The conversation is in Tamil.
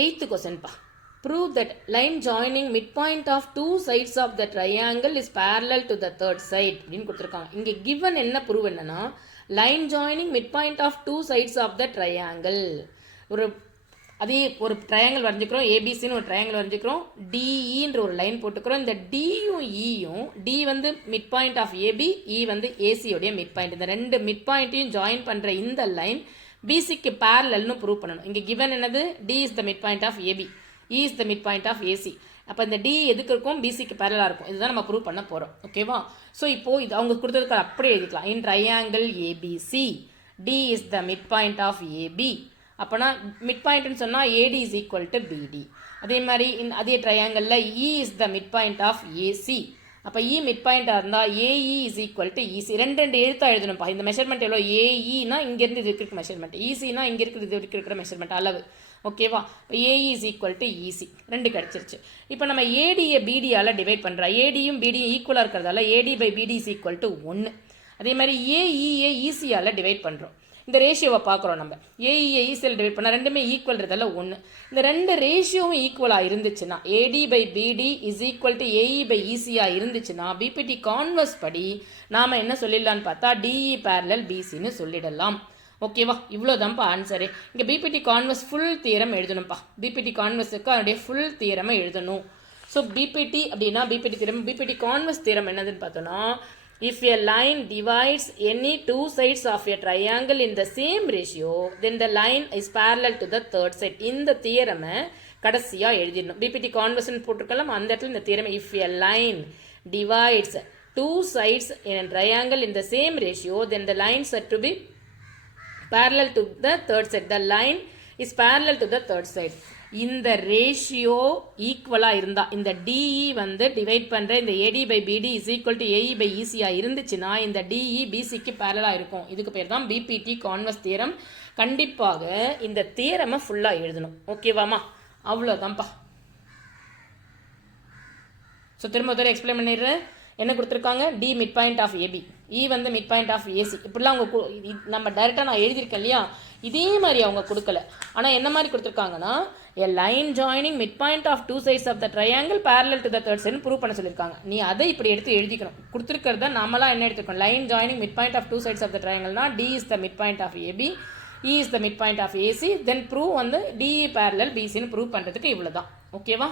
8th question pa. Prove that line joining midpoint of two sides of the triangle is parallel to the third side. அப்படின்னு கொடுத்துருக்காங்க. இங்கே given என்ன prove என்னன்னா line joining midpoint of two sides of the triangle. அதே ஒரு ட்ரையாங்கிள் வரைஞ்சிக்கிறோம், ஏபிசின்னு ஒரு ட்ரையாங்கிள் வரைஞ்சிக்கிறோம், டிஇன்ற ஒரு லைன் போட்டுக்கிறோம். இந்த டியும் இயும், டி வந்து mid point of AB, E வந்து ஏசியோடைய மிட் பாயிண்ட். இந்த ரெண்டு மிட் பாயிண்ட்டையும் ஜாயின் பண்ணுற இந்த லைன் பிசிக்கு பேரலல்னு ப்ரூவ் பண்ணணும். இங்கே கிவன் என்னது, D is the mid point of AB, E is the mid point of AC. அப்போ இந்த டி எதுக்கு இருக்கும், பிசிக்கு பேரலாக இருக்கும். இதுதான் நம்ம ப்ரூவ் பண்ண போகிறோம். ஓகேவா? ஸோ இப்போது இது அவங்க கொடுத்ததுக்கு அப்படியே எழுதிக்கலாம். In triangle ABC D is the mid point of AB. அப்போனா மிட் பாயிண்ட்னு சொன்னால் AD is equal to BD. அதே மாதிரி அதே ட்ரையாங்கிளில் E is the mid point of AC. அப்போ இ மிட் பாயிண்டாக இருந்தால் AE is equal to EC. ரெண்டு எழுத்தாக எழுதணும்ப்பா. இந்த மெஷர்மெண்ட் எவ்வளோ, ஏஇனா இங்கேருந்து இது இருக்கிற மெஷர்மெண்ட், இசினா இங்கே இருக்கிறது இருக்கிற மெஷர்மெண்ட் அளவு. ஓகேவா? இப்போ AE is equal to EC. ரெண்டு கிடச்சிருச்சு. இப்போ நம்ம ஏடியை பிடியால் டிவைட் பண்ணுறோம். ஏடியும் பிடியும் ஈக்குவலாக இருக்கிறதால ஏடி பை பிடி இஸ் ஈக்குவல் டு 1. அதே மாதிரி ஏஇஏ ஈசியால் டிவைட் பண்ணுறோம். இந்த ரேஷியோவை பார்க்குறோம் நம்ம. ஏஇஏ ஈசியில் டிவைட் பண்ணால் ரெண்டுமே ஈக்குவல்ன்றதால 1. இந்த ரெண்டு ரேஷியோவும் ஈக்குவலாக இருந்துச்சுன்னா, ஏடி பை பிடி is equal to AE by ஈசியாக இருந்துச்சுன்னா பிபிடி கான்வர்ஸ் படி நாம் என்ன சொல்லிடலான்னு பார்த்தா டிஇ பேரலல் பிசின்னு சொல்லிடலாம். ஓகேவா? இவ்வளோதான்ப்பா ஆன்சரு. இங்கே பிபிடி கான்வர்ஸ் ஃபுல் தியரம் எழுதணும்ப்பா. பிபிடி கான்வர்ஸுக்கு அதனுடைய ஃபுல் தியரமை எழுதணும். ஸோ பிபிடி அப்படின்னா BPT theorem, BPT converse theorem என்னதுன்னு பார்த்தோன்னா, if a line divides any two sides of a triangle in the same ratio, then the line is parallel to the third side. இந்த தியரமை கடைசியாக எழுதிடணும். பிபிடி கான்வர்ஷன் போட்டிருக்கலாம், அந்த இடத்துல இந்த தியரமை if a line divides two sides in a triangle in the same ratio, then the lines are to be parallel to the third side. The line is parallel to the third side. இந்த ரேஷியோ ஈக்குவலாக இருந்தால், இந்த டிஇ வந்து டிவைட் பண்ணுற இந்த ஏடி பை பிடி is equal to AE by ஈசியாக இருந்துச்சுன்னா இந்த டிஇ பிசிக்கு பேரலாக இருக்கும். இதுக்கு பேர் தான் பிபிடி கான்வர்ஸ் தியரம். கண்டிப்பாக இந்த தியரமை ஃபுல்லாக எழுதணும். ஓகேவாமா? அவ்வளோதான்ப்பா. ஸோ திரும்ப ஒரு எக்ஸ்பிளைன் பண்ணிடுறேன். என்ன கொடுத்துருக்காங்க, D mid point of AB, E வந்து மிட் பாயிண்ட் ஆஃப் ஏசி. இப்படிலாம் அவங்க நம்ம டைரெக்டாக நான் எழுதியிருக்கேன் இல்லையா, இதே மாதிரி அவங்க கொடுக்கல. ஆனால் என்ன மாதிரி கொடுத்துருக்காங்கன்னா, a line joining midpoint of two sides of the triangle parallel to the third side prove பண்ண சொல்லியிருக்காங்க. நீ அதை இப்படி எடுத்து எழுதிக்கணும். கொடுத்துருக்கிறத நம்மளாம் என்ன எடுத்துக்கணும், line joining midpoint of two sides of the triangleனா D is the midpoint of AB, E is the midpoint of AC, then prove வந்து DE parallel BCன்னு ப்ரூவ் பண்ணுறதுக்கு இவ்வளோ தான். ஓகேவா?